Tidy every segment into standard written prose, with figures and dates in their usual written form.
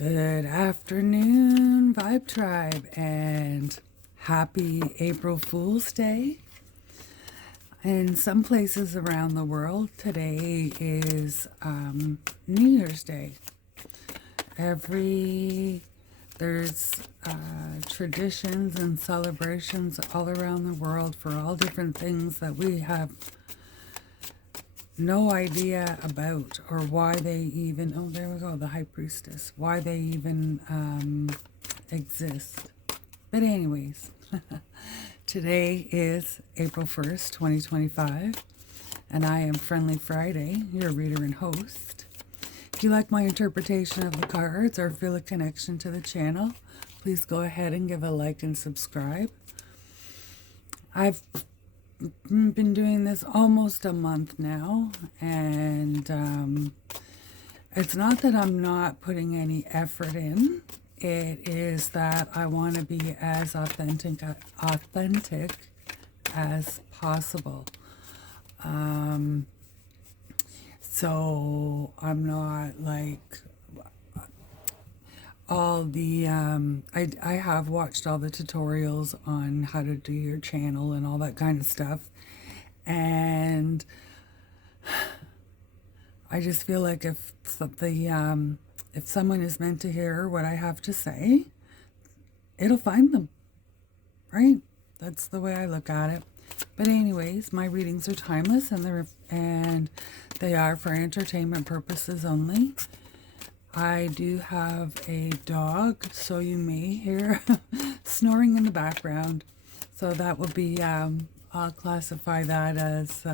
Good afternoon, Vibe Tribe, and happy April Fool's Day. In some places around the world, today is New Year's Day. There's traditions and celebrations all around the world for all different things that we have no idea about, or why they even, oh, there we go, the High Priestess, why they even exist. But anyways, today is April 1st, 2025, and I am Friendly Friday, your reader and host. If you like my interpretation of the cards or feel a connection to the channel, please go ahead and give a like and subscribe. I've been doing this almost a month now, and it's not that I'm not putting any effort in. It is that I want to be as authentic as possible. So I'm not like all the I have watched all the tutorials on how to do your channel and all that kind of stuff, and I just feel like if someone is meant to hear what I have to say, it'll find them, right? That's the way I look at it. But anyways, my readings are timeless, and they are for entertainment purposes only. I do have a dog, so you may hear snoring in the background. So that will be, I'll classify that as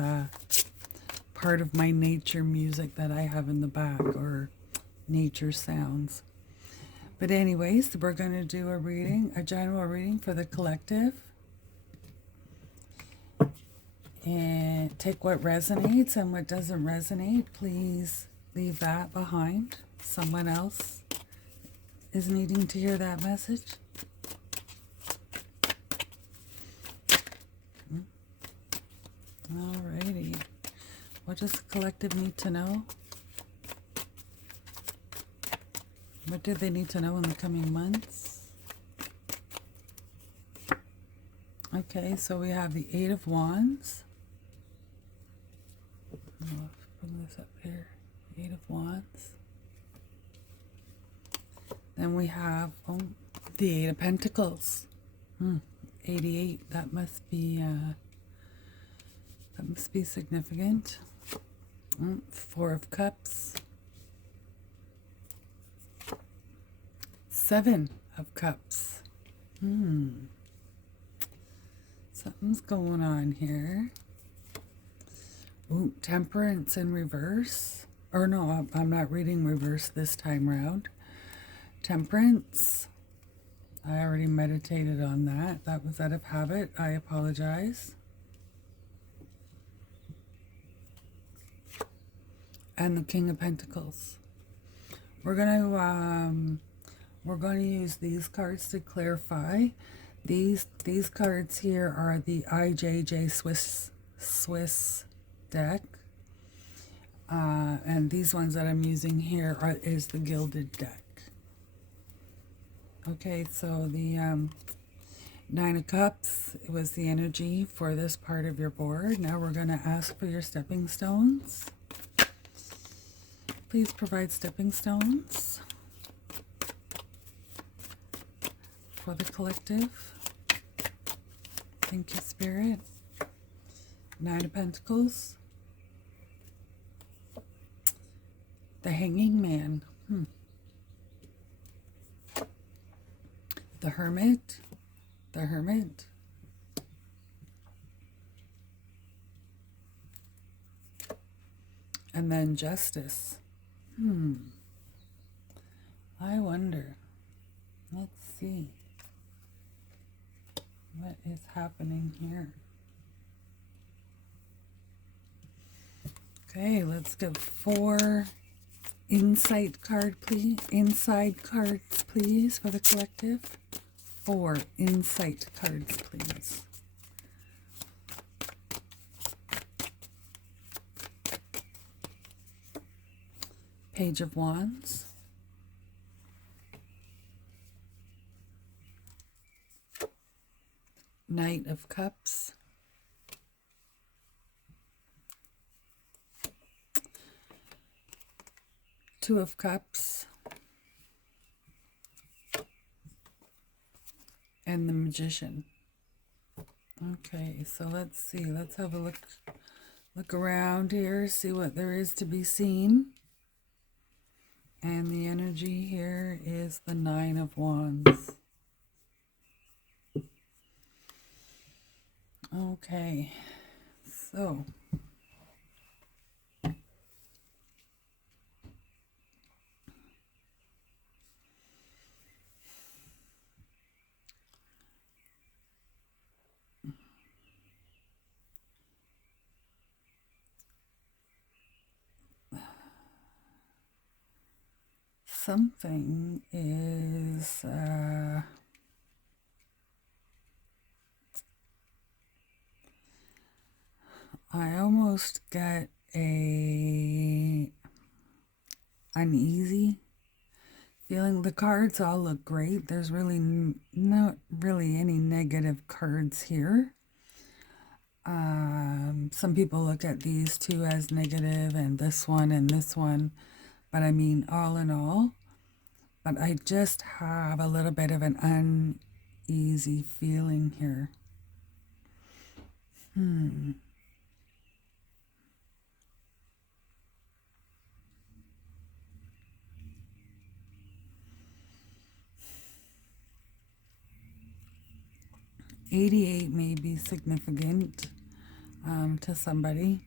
part of my nature music that I have in the back, or nature sounds. But anyways, we're going to do a general reading for the collective. And take what resonates, and what doesn't resonate, please leave that behind. Someone else is needing to hear that message. Alrighty. What does the collective need to know? What do they need to know in the coming months? Okay, so we have the Eight of Wands. I'll bring this up here. Eight of Wands. Then we have the Eight of Pentacles. 88. That must be significant. Four of Cups. Seven of Cups. Something's going on here. Ooh, Temperance in reverse. Or no, I'm not reading reverse this time round. Temperance. I already meditated on that. That was out of habit. I apologize. And the King of Pentacles. We're going to use these cards to clarify. These cards here are the IJJ Swiss deck. And these ones that I'm using here is the Gilded deck. Okay, so the Nine of Cups, it was the energy for this part of your board. Now we're going to ask for your stepping stones. Please provide stepping stones for the collective. Thank you, Spirit. Nine of Pentacles. The Hanging Man. The Hermit. The Hermit. And then Justice. I wonder. Let's see. What is happening here? Okay, let's get 4 inside cards, please, for the collective. 4 insight cards, please. Page of Wands. Knight of Cups. Two of Cups. And the Magician. Okay, so let's see. Let's have a look around here, see what there is to be seen. And the energy here is the Nine of Wands. Okay, so something is I almost get a uneasy feeling. The cards all look great. There's really not really any negative cards here. Some people look at these two as negative and this one, but I mean all in all. But I just have a little bit of an uneasy feeling here. 88 may be significant to somebody.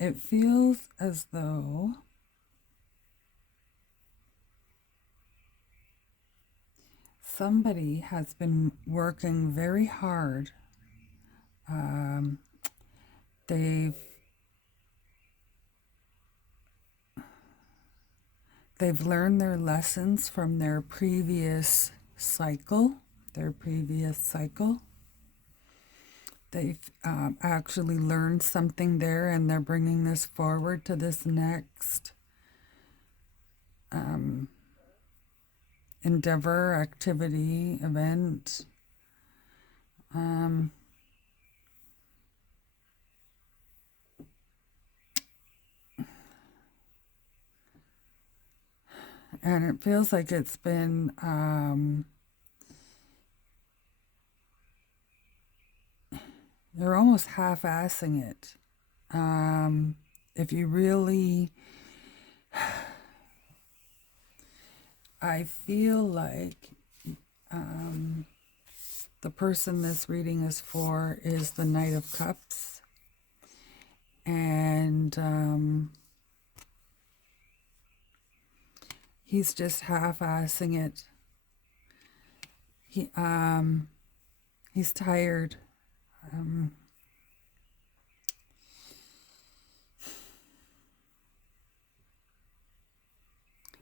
It feels as though somebody has been working very hard. They've learned their lessons from their previous cycle. They've actually learned something there, and they're bringing this forward to this next endeavor, activity, event. And it feels like it's been they're almost half-assing it. If you really, I feel like the person this reading is for is the Knight of Cups. And he's just half-assing it. He's tired.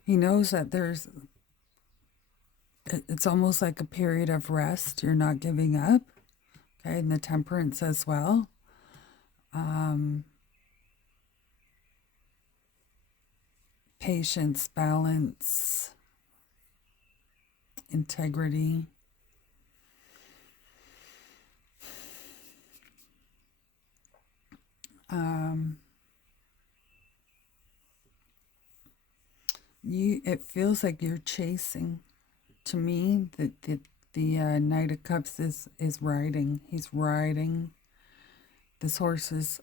He knows that it's almost like a period of rest. You're not giving up. Okay, and the Temperance as well. Patience, balance, integrity. It feels like you're chasing. To me, the Knight of Cups is riding. He's riding. This horse is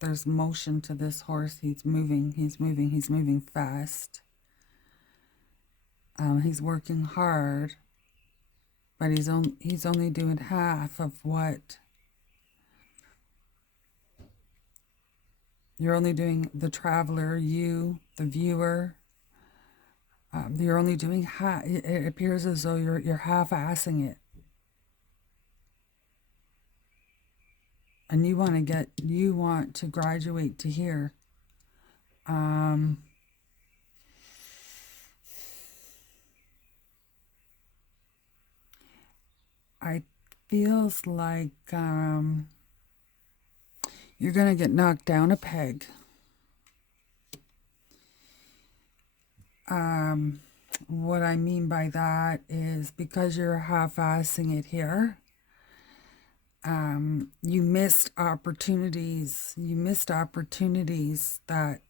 there's motion to this horse. He's moving fast. He's working hard, but he's only doing half of what you're only doing. The traveler, you, the viewer, you're only doing half. It appears as though you're half-assing it, and you want to graduate to here. feels like you're going to get knocked down a peg. What I mean by that is because you're half-assing it here, you missed opportunities. You missed opportunities that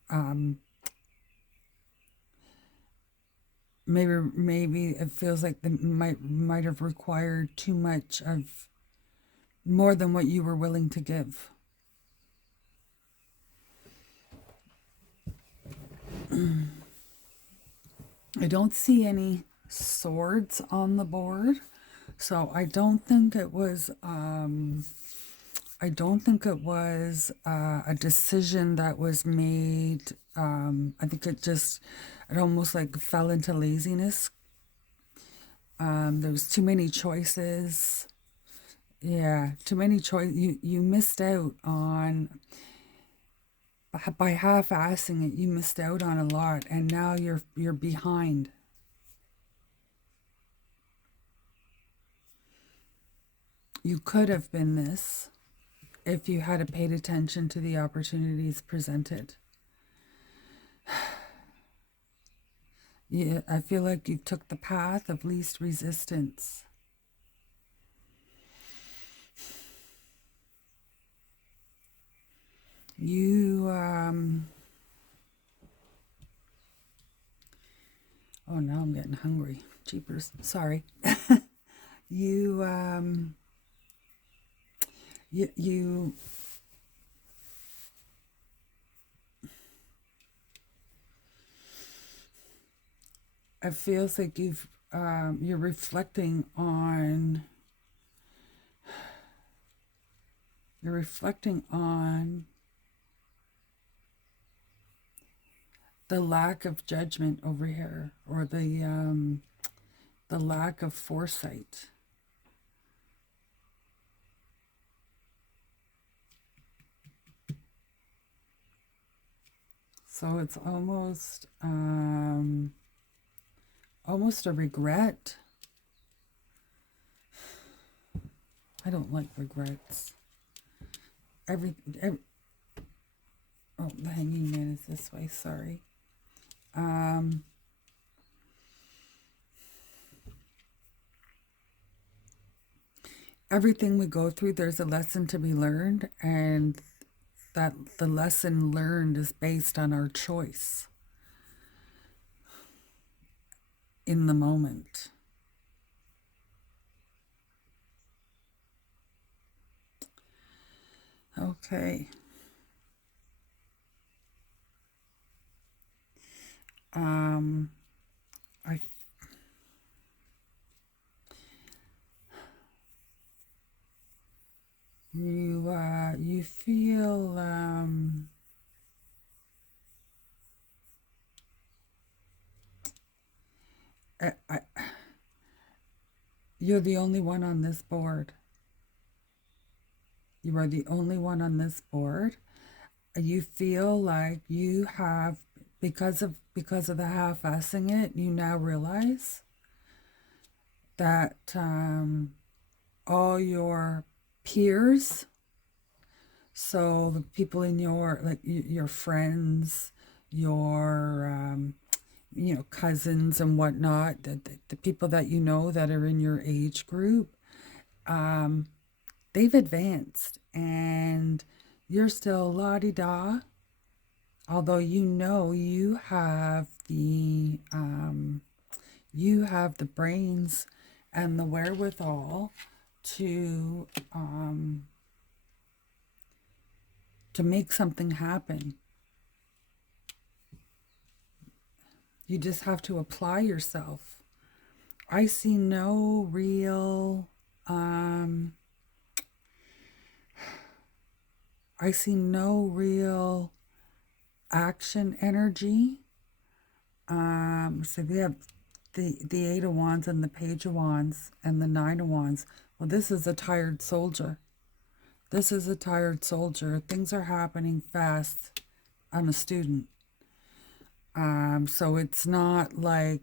maybe it feels like they might have required too much of more than what you were willing to give. I don't see any swords on the board, so I don't think it was a decision that was made. I think it almost like fell into laziness. There was too many choices. Yeah, too many choice. You missed out on, by half-assing it. You missed out on a lot, and now you're behind. You could have been this if you had paid attention to the opportunities presented. Yeah, I feel like you took the path of least resistance. You, oh, now I'm getting hungry. Jeepers. Sorry. you, you, it feels like you're reflecting on, the lack of judgment over here, or the lack of foresight. So it's almost a regret. I don't like regrets. Every oh, the hanging man is this way. Sorry. Everything we go through, there's a lesson to be learned, and that the lesson learned is based on our choice in the moment. Okay. I you feel you're the only one on this board. You are the only one on this board. You feel like you have, because of the half-assing it, you now realize that all your peers, so the people in your, like your friends, your cousins and whatnot, the people that you know that are in your age group, they've advanced, and you're still la-di-da, although you have the brains and the wherewithal to make something happen. You just have to apply yourself. I see no real action energy. So we have the Eight of Wands and the Page of Wands and the Nine of Wands. Well, this is a tired soldier. This is a tired soldier. Things are happening fast. I'm a student. So it's not like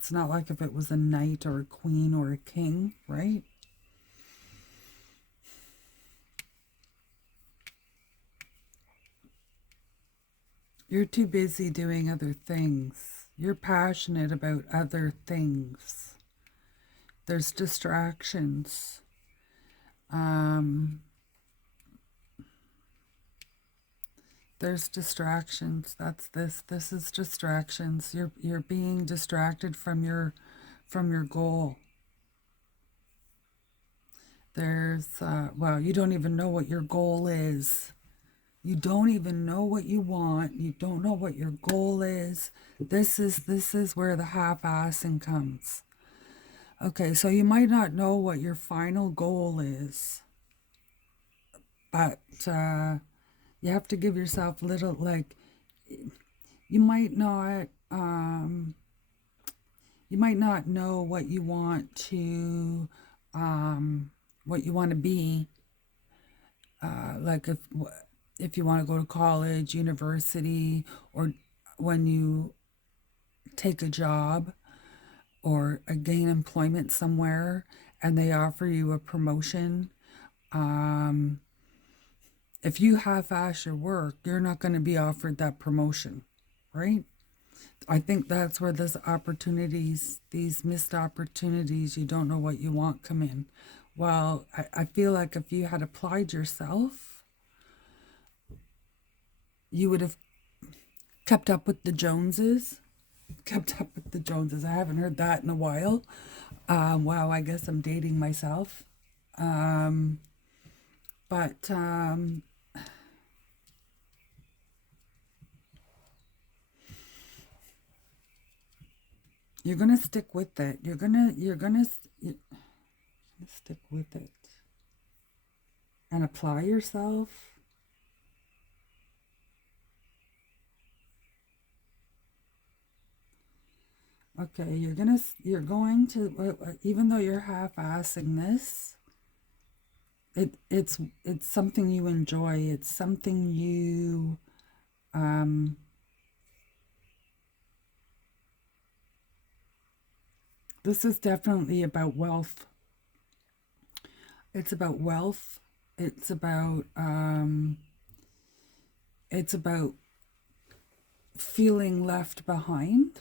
It's not like if it was a knight or a queen or a king, right? You're too busy doing other things. You're passionate about other things. There's distractions. There's distractions. That's this. This is distractions. You're being distracted from your goal. There's well, you don't even know what your goal is. You don't even know what you want. You don't know what your goal is. This is where the half-assing comes. Okay, so you might not know what your final goal is, but you have to give yourself a little, like, you might not know what you want to be, like if you want to go to college, university, or when you take a job or gain employment somewhere and they offer you a promotion. If you half-ass your work, you're not going to be offered that promotion, right? I think that's where these opportunities, these missed opportunities, you don't know what you want, come in. Well, I feel like if you had applied yourself, you would have kept up with the Joneses. Kept up with the Joneses. I haven't heard that in a while. Wow, I guess I'm dating myself. But you're gonna stick with it. You're gonna stick with it and apply yourself. Okay, you're going to, even though you're half-assing this, it's something you enjoy. It's something you this is definitely about wealth. It's about wealth. It's about feeling left behind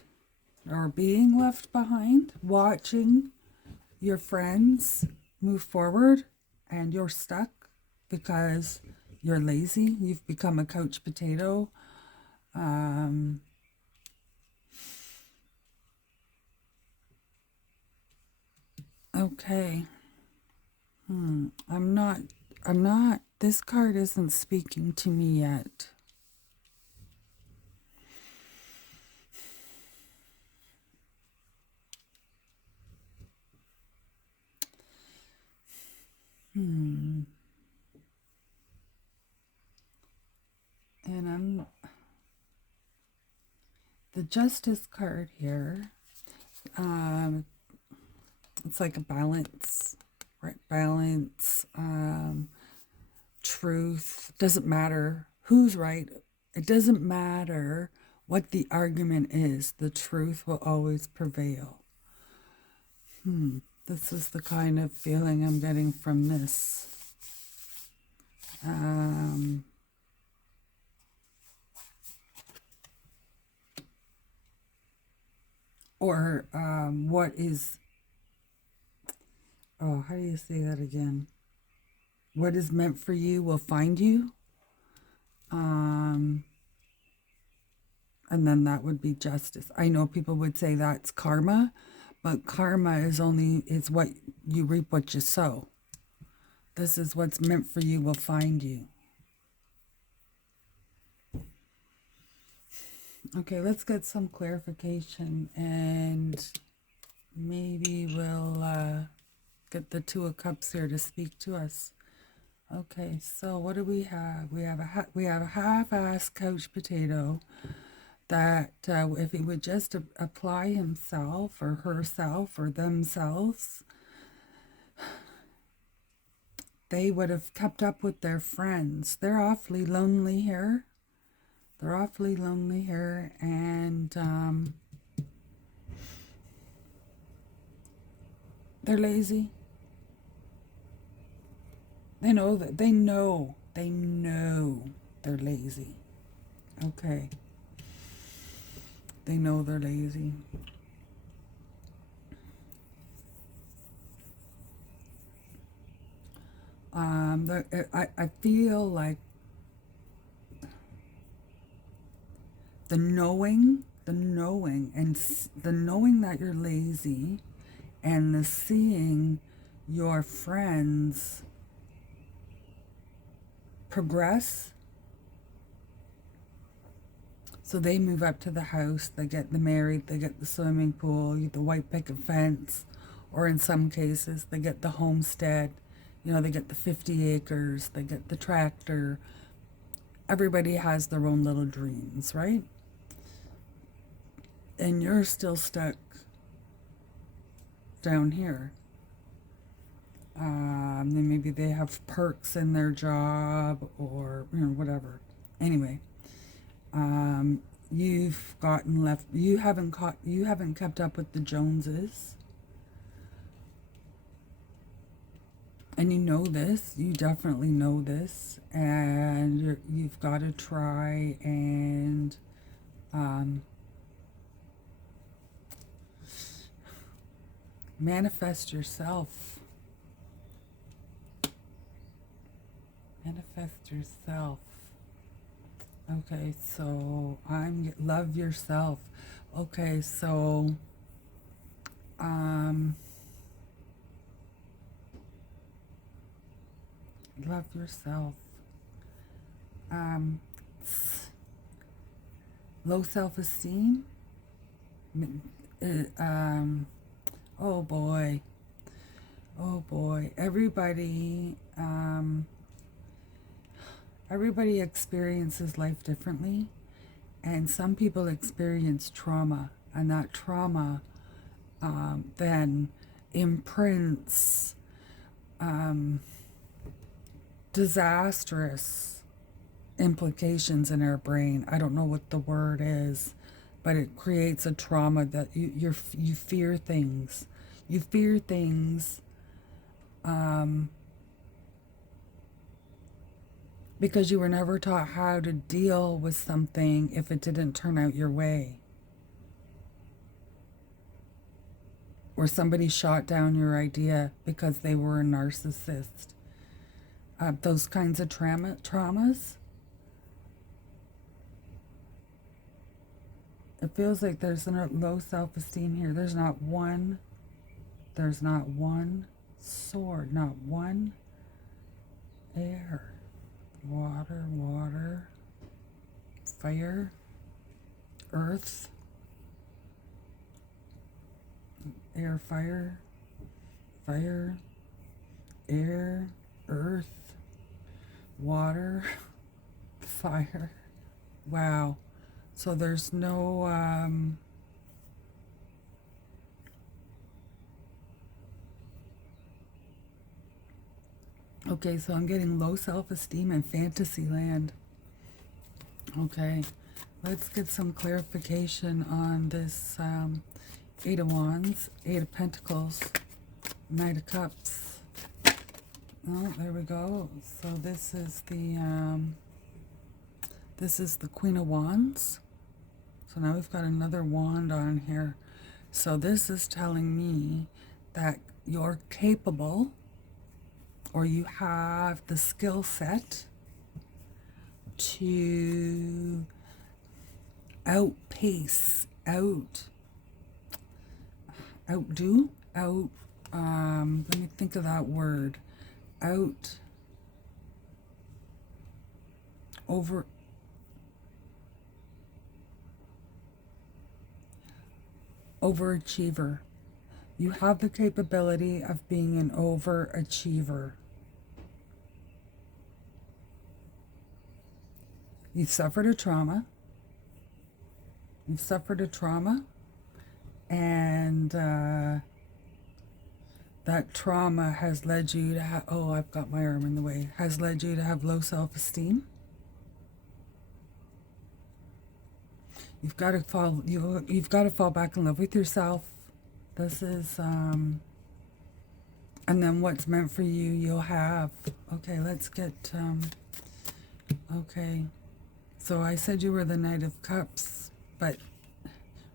or being left behind, watching your friends move forward and you're stuck because you're lazy. You've become a couch potato. Okay. I'm not, this card isn't speaking to me yet. And the Justice card here, it's like a balance, right? Balance, truth. Doesn't matter who's right. It doesn't matter what the argument is. The truth will always prevail. This is the kind of feeling I'm getting from this. Or what is, oh, how do you say that again? What is meant for you will find you. And then that would be justice. I know people would say that's karma, but karma is what you reap what you sow. This is what's meant for you will find you. Okay, let's get some clarification and maybe we'll get the Two of Cups here to speak to us. Okay, so what do we have? We have a half-assed couch potato that if he would just apply himself or herself or themselves, they would have kept up with their friends. They're awfully lonely here. And they're lazy. They know that they know they're lazy. Okay. They know they're lazy. I feel like the knowing that you're lazy, and the seeing your friends progress. So they move up to the house, they get married, they get the swimming pool, the white picket fence, or in some cases, they get the homestead. You know, they get the 50 acres, they get the tractor. Everybody has their own little dreams, right? And you're still stuck down here. Then maybe they have perks in their job, or whatever. Anyway, you've gotten left. You haven't kept up with the Joneses, and you know this. You definitely know this, and you've got to try and manifest yourself. Manifest yourself. Okay, so love yourself. Okay, so love yourself. Low self-esteem. Oh boy. Everybody experiences life differently, and some people experience trauma, and that trauma then imprints disastrous implications in our brain. I don't know what the word is, but it creates a trauma that you fear things. You fear things because you were never taught how to deal with something if it didn't turn out your way. Or somebody shot down your idea because they were a narcissist. Those kinds of traumas. It feels like there's a low self-esteem here. There's not one sword, not one air. Water, fire, earth, air, fire, air, earth, water, fire. Wow. So there's no okay, so I'm getting low self-esteem in fantasy land. Okay, let's get some clarification on this Eight of Wands, Eight of Pentacles, Knight of Cups. Oh, there we go. So this is the Queen of Wands. So now we've got another wand on here. So this is telling me that you're capable, or you have the skill set to outpace, outdo, let me think of that word, overachiever. You have the capability of being an overachiever. You've suffered a trauma. And that trauma has led you to have, oh, I've got my arm in the way, has led you to have low self-esteem. You've got to fall back in love with yourself. This is And then what's meant for you, you'll have. Okay, let's get, okay. So I said you were the Knight of Cups, but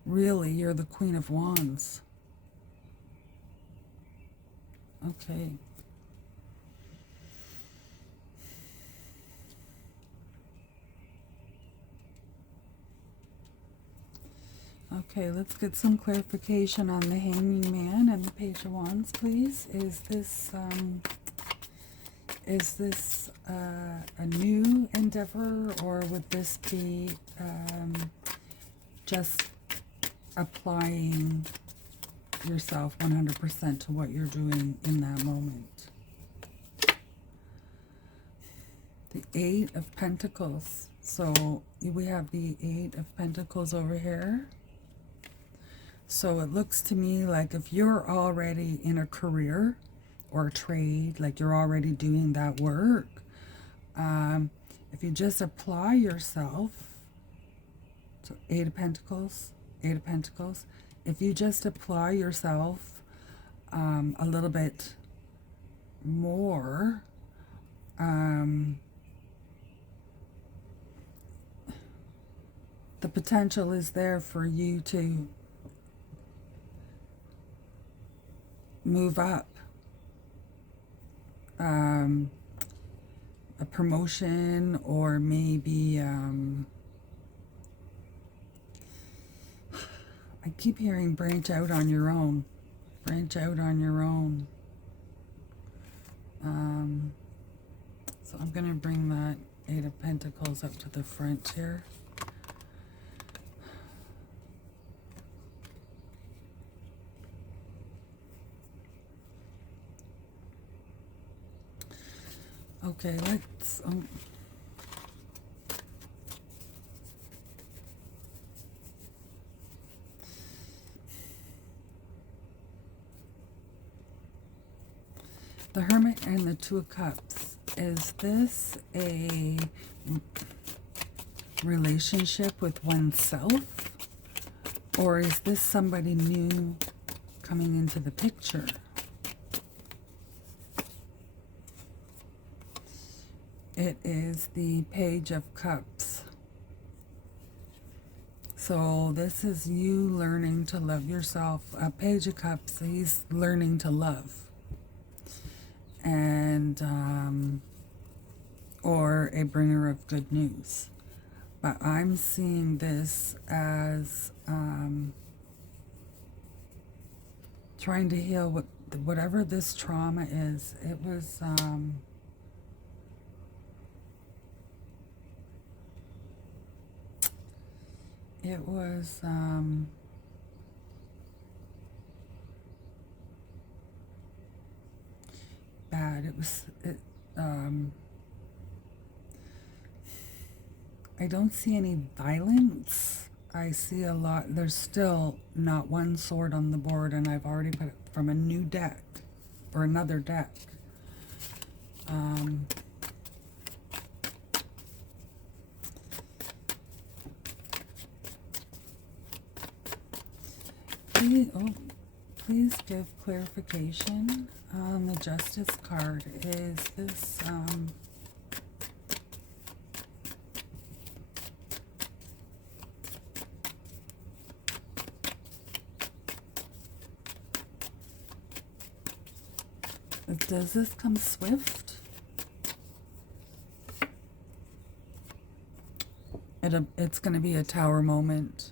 really you're the Queen of Wands. Okay. Okay, let's get some clarification on the Hanging Man and the Page of Wands, please. Is this a new endeavor, or would this be just applying yourself 100% to what you're doing in that moment? The Eight of Pentacles. So we have the Eight of Pentacles over here. So it looks to me like if you're already in a career or a trade, like you're already doing that work, if you just apply yourself, so Eight of Pentacles, Eight of Pentacles, if you just apply yourself a little bit more, the potential is there for you to move up, a promotion, or maybe I keep hearing branch out on your own, branch out on your own. So I'm going to bring that Eight of Pentacles up to the front here. Okay, let's... the Hermit and the Two of Cups. Is this a relationship with oneself? Or is this somebody new coming into the picture? It is the Page of Cups. So this is you learning to love yourself. A Page of Cups, he's learning to love. And, or a bringer of good news. But I'm seeing this as trying to heal whatever this trauma is. It was... bad. I don't see any violence. I see a lot. There's still not one sword on the board, and I've already put it from a new deck or another deck. Please give clarification on the Justice card. Is this does this come swift? It's going to be a Tower moment.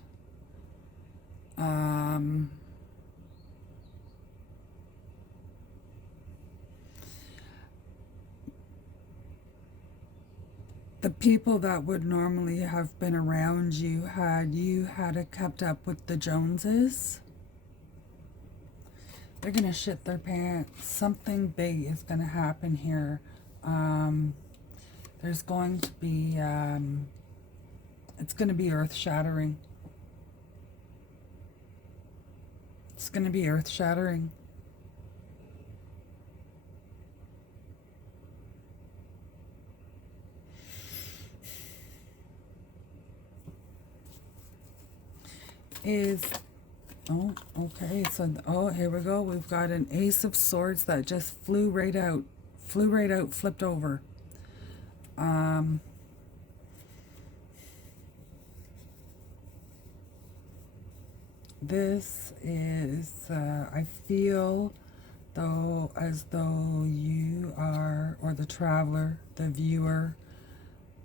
The people that would normally have been around you, had you had kept up with the Joneses, they're going to shit their pants. Something big is going to happen here. There's going to be, it's going to be earth-shattering. It's going to be earth-shattering. Oh, okay. So, oh, here we go. We've got an Ace of Swords that just flew right out. Flew right out, flipped over. This is, I feel though as though you are, or the traveler, the viewer,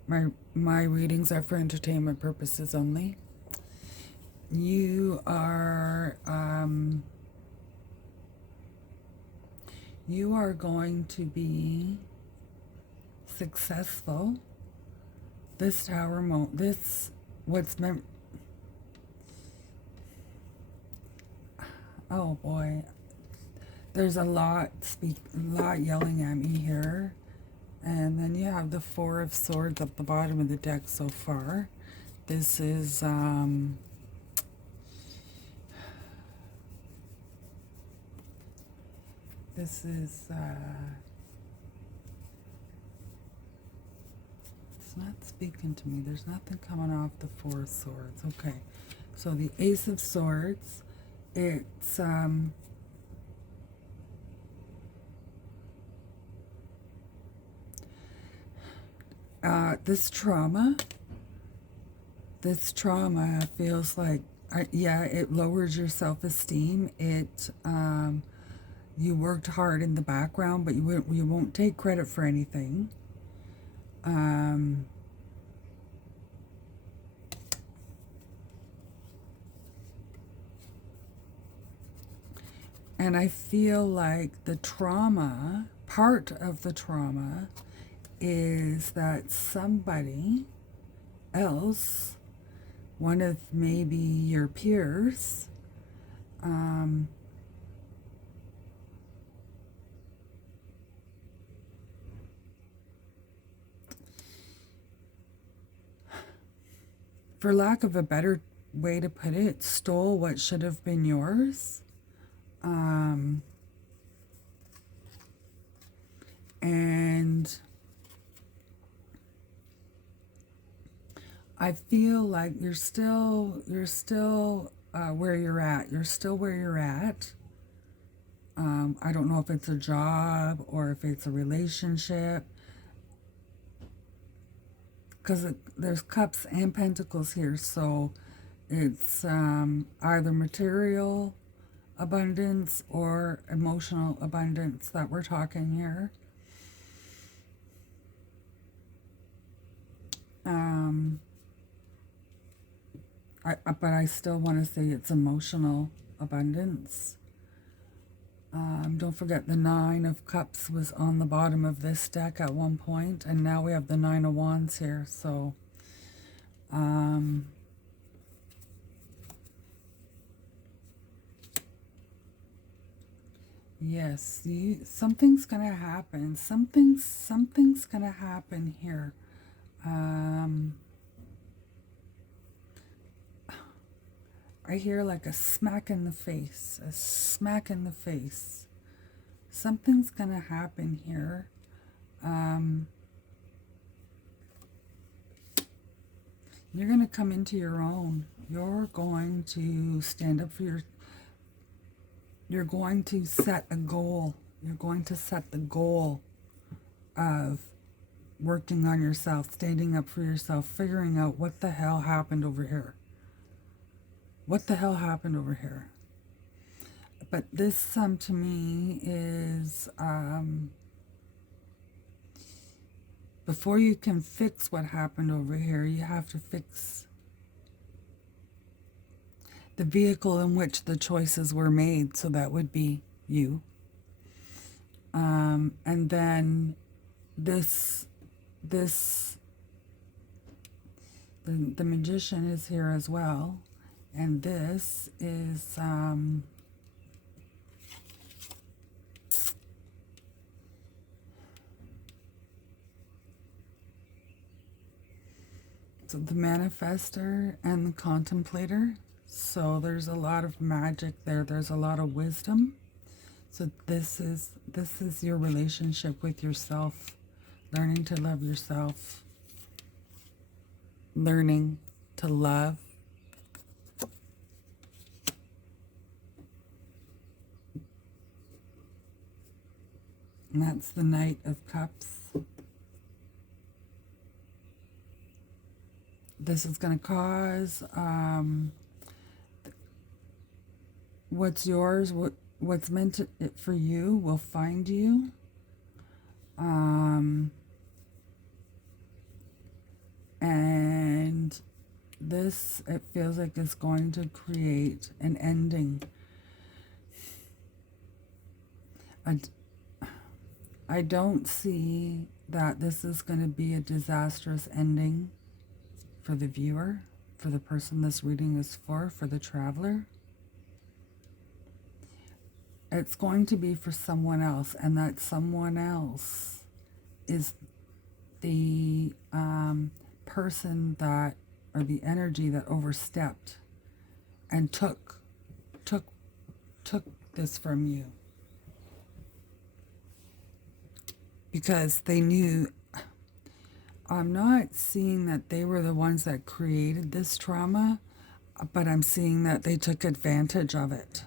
my readings are for entertainment purposes only. You are going to be successful. This Tower this what's meant. Oh boy, there's a lot yelling at me here. And then you have the Four of Swords up the bottom of the deck so far. This is it's not speaking to me. There's nothing coming off the Four of Swords. Okay. So the Ace of Swords, it's this trauma feels like, yeah, it lowers your self-esteem. It you worked hard in the background, but you won't take credit for anything. And I feel like the trauma, part of the trauma, is that somebody else, one of maybe your peers, for lack of a better way to put it, stole what should have been yours. And I feel like you're still where you're at. You're still where you're at. I don't know if it's a job or if it's a relationship, because there's cups and pentacles here. So it's either material abundance or emotional abundance that we're talking here. But I still want to say it's emotional abundance. Don't forget the Nine of Cups was on the bottom of this deck at one point, and now we have the Nine of Wands here. So, yes, something's gonna happen. Something's gonna happen here. I hear like a smack in the face, a smack in the face. Something's gonna happen here. You're gonna come into your own. You're going to stand up for you're going to set a goal. You're going to set the goal of working on yourself, standing up for yourself, figuring out what the hell happened over here. What the hell happened over here? But this, to me, is before you can fix what happened over here, you have to fix the vehicle in which the choices were made. So that would be you. And then the Magician is here as well. And this is so the Manifestor and the Contemplator. So there's a lot of magic there. There's a lot of wisdom. So this is your relationship with yourself, learning to love yourself, learning to love. And that's the Knight of Cups. This is going to cause what's yours, what's meant for you will find you. And this, it feels like it's going to create an ending. I don't see that this is going to be a disastrous ending for the viewer, for the person this reading is for the traveler. It's going to be for someone else, and that someone else is the person that, or the energy that overstepped and took this from you. Because they knew, I'm not seeing that they were the ones that created this trauma, but I'm seeing that they took advantage of it.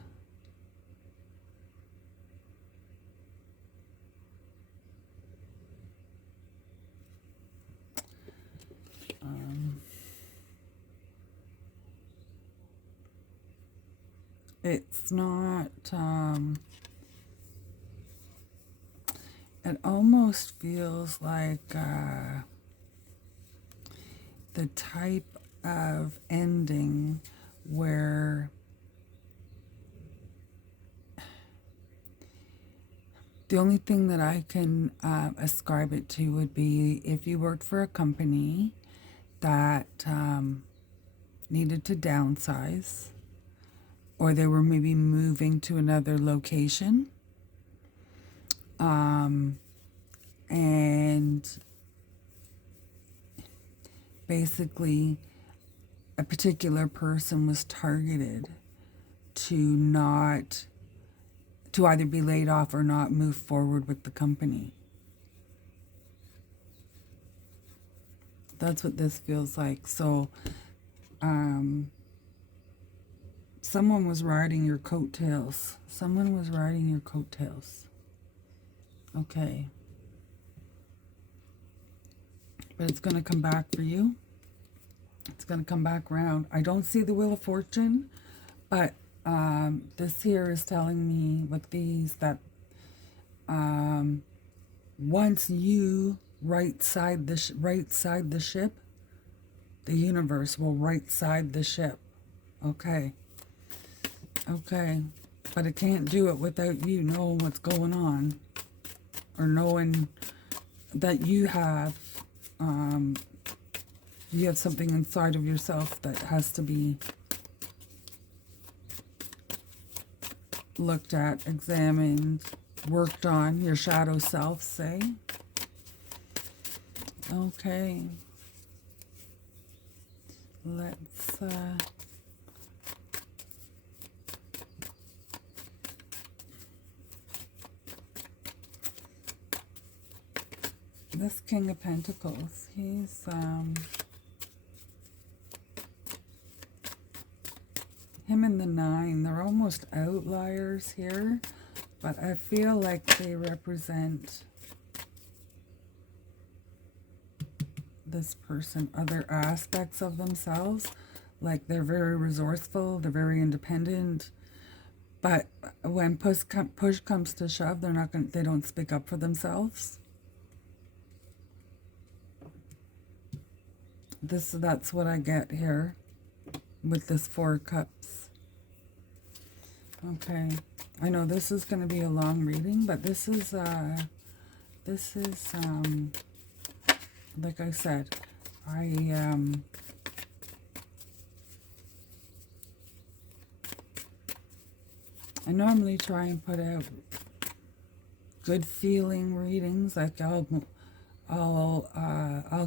It's not, it almost feels like the type of ending where the only thing that I can ascribe it to would be if you worked for a company that needed to downsize, or they were maybe moving to another location, and basically a particular person was targeted to either be laid off or not move forward with the company. That's what this feels like. So someone was riding your coattails. Someone was riding your coattails. Okay. But it's going to come back for you. It's going to come back around. I don't see the Wheel of Fortune, but this here is telling me with these that once you right side the ship, the universe will right side the ship. Okay. Okay. But it can't do it without you knowing what's going on, or knowing that you have something inside of yourself that has to be looked at, examined, worked on, your shadow self, say. Okay. Let's this King of Pentacles, he's him and the 9, they're almost outliers here, but I feel like they represent this person, other aspects of themselves. Like they're very resourceful, they're very independent, but when push comes to shove, they don't speak up for themselves. That's what I get here with this 4 of Cups. Okay, I know this is going to be a long reading, but this is like I said, I normally try and put out good feeling readings. Like I'll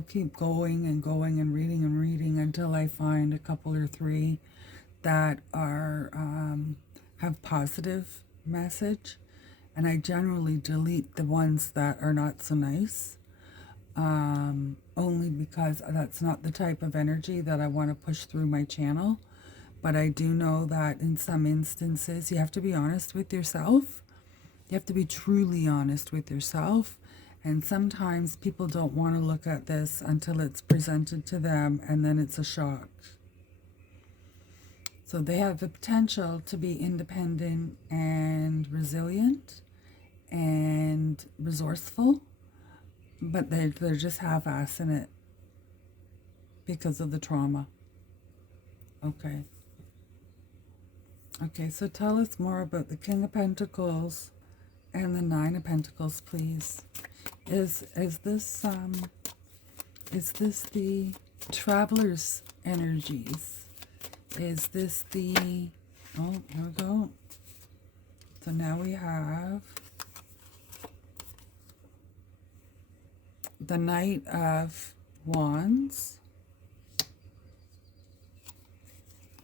keep going and going and reading until I find a couple or 3 that are have positive message, and I generally delete the ones that are not so nice, only because that's not the type of energy that I want to push through my channel. But I do know that in some instances you have to be honest with yourself, You have to be truly honest with yourself. And sometimes people don't want to look at this until it's presented to them, and then it's a shock. So they have the potential to be independent and resilient and resourceful, but they're just half-assing it because of the trauma. Okay. Okay, so tell us more about the King of Pentacles and the Nine of Pentacles, please. Is this the Traveler's energies? Is this the... Oh, here we go. So now we have the Knight of Wands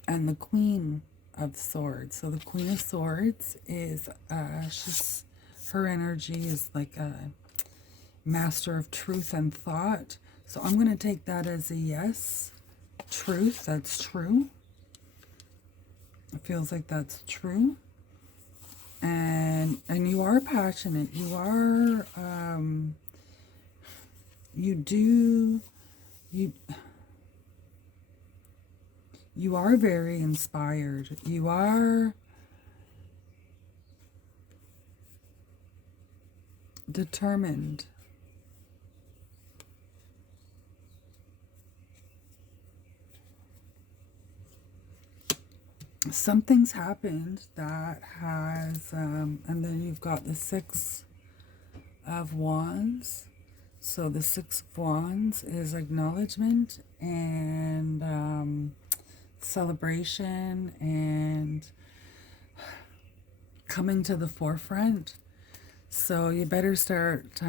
and the Queen of Swords. So the Queen of Swords is her energy is like a master of truth and thought. So I'm going to take that as a yes. Truth, that's true. It feels like that's true. And you are passionate. You are you are very inspired. You are determined. Something's happened that has, and then you've got the Six of Wands. So the Six of Wands is acknowledgement and celebration and coming to the forefront. So you better start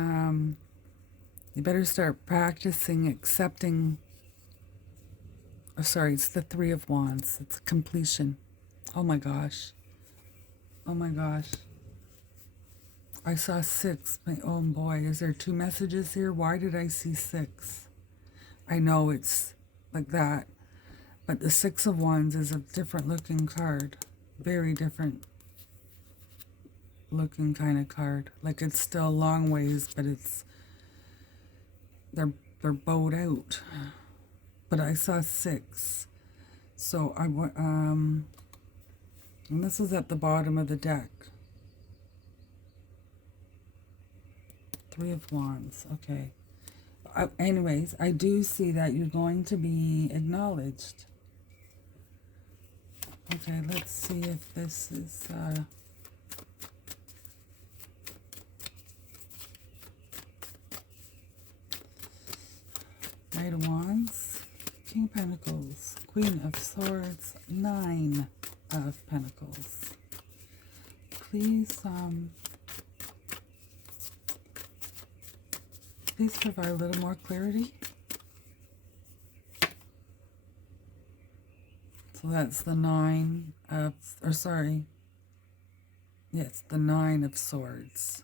practicing accepting. Oh, sorry, it's the Three of Wands. It's completion. Oh my gosh. Oh my gosh. I saw six. Oh boy, is there two messages here? Why did I see six? I know it's like that. But the Six of Wands is a different looking card. Very different looking kind of card. Like it's still a long ways, but it's... They're bowed out. But I saw six. So and this is at the bottom of the deck. Three of Wands. Okay. Anyways, I do see that you're going to be acknowledged. Okay, let's see if this is... Knight of Wands, King of Pentacles, Queen of Swords, Nine of Pentacles. Please provide a little more clarity. So that's the Nine of, or sorry, yes, the Nine of Swords.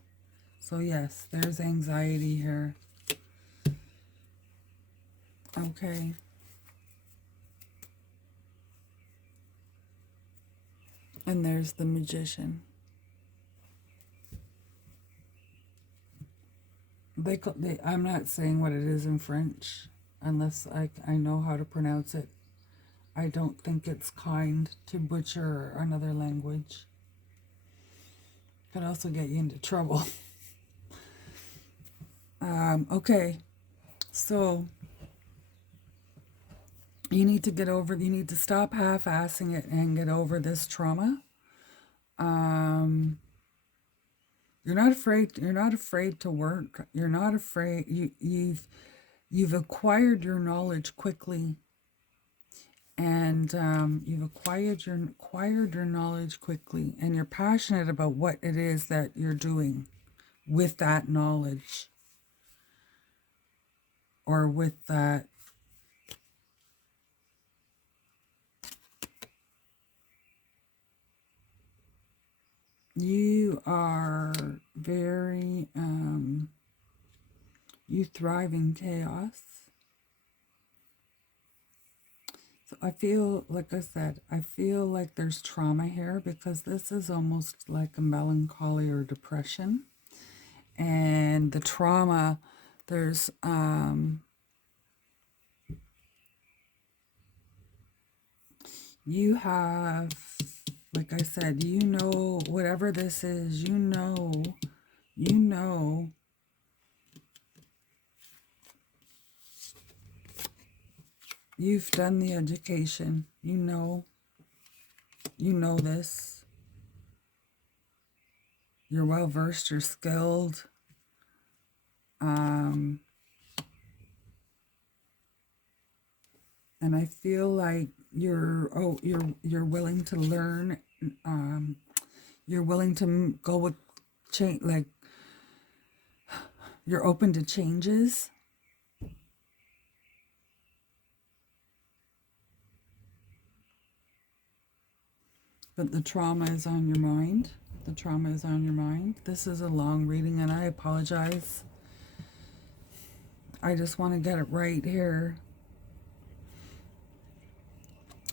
So yes, there's anxiety here. Okay. And there's the Magician. I'm not saying what it is in French unless I know how to pronounce it. I don't think it's kind to butcher another language. Could also get you into trouble. Okay. So you need to stop half-assing it and get over this trauma. You're not afraid to work. You're not afraid. You've acquired your knowledge quickly. And you've acquired your knowledge quickly, and you're passionate about what it is that you're doing with that knowledge, or with that you are very you thrive in chaos. So like I said, I feel like there's trauma here because this is almost like a melancholy or depression. And the trauma, there's, you have, like I said, you know, whatever this is, you know, you've done the education, you know this, you're well versed, you're skilled, and I feel like you're willing to learn, you're willing to go with change, like you're open to changes. But the trauma is on your mind. The trauma is on your mind. This is a long reading and I apologize. I just want to get it right here.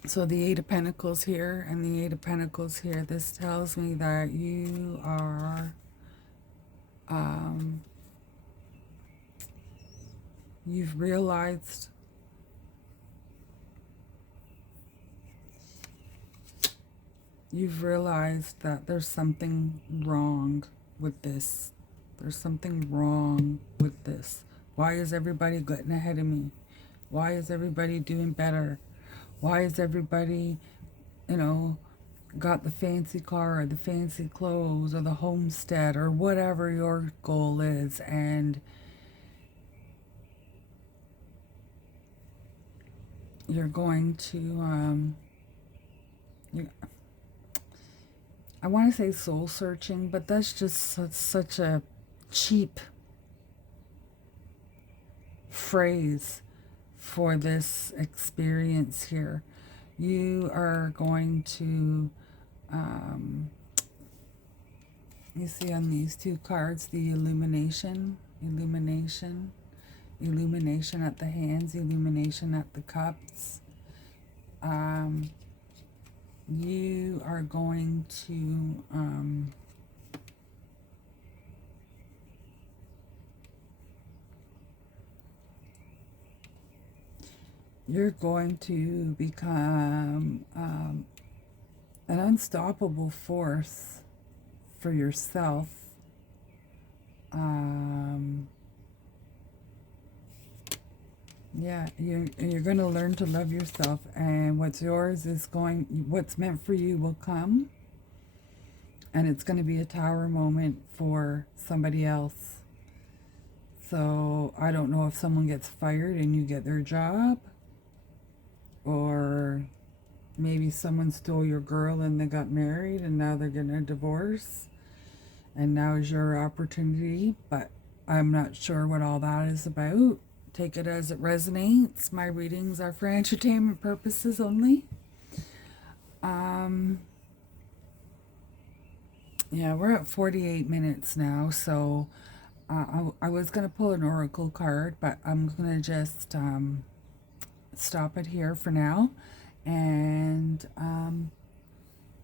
So the Eight of Pentacles here and the Eight of Pentacles here. This tells me that you are, you've realized that there's something wrong with this. There's something wrong with this. Why is everybody getting ahead of me? Why is everybody doing better? Why is everybody, you know, got the fancy car or the fancy clothes or the homestead or whatever your goal is? And you're going to, I want to say soul searching, but that's just such a cheap phrase for this experience here. You are going to, you see on these two cards, the illumination at the hands, illumination at the cups. You are going to, you're going to become an unstoppable force for yourself. Yeah, you're going to learn to love yourself, and what's yours is what's meant for you will come, and it's going to be a tower moment for somebody else. So I don't know if someone gets fired and you get their job, or maybe someone stole your girl and they got married and now they're getting a divorce, and now is your opportunity, but I'm not sure what all that is about. Take it as it resonates. My readings are for entertainment purposes only. Yeah, we're at 48 minutes now, so I was going to pull an oracle card, but I'm going to just stop it here for now. And I'm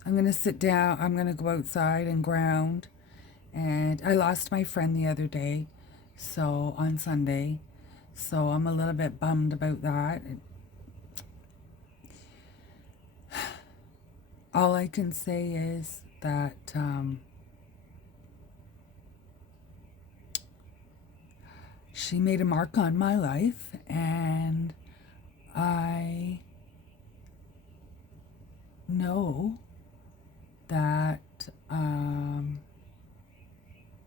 going to sit down. I'm going to go outside and ground. And I lost my friend the other day, so on Sunday. So I'm a little bit bummed about that. All I can say is that she made a mark on my life, and I know that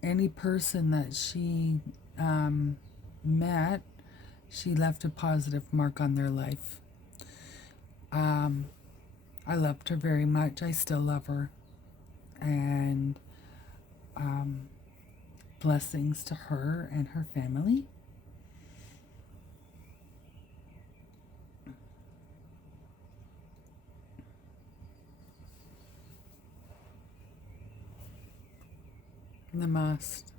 any person that she met, she left a positive mark on their life. I loved her very much. I still love her. And blessings to her and her family. Namaste.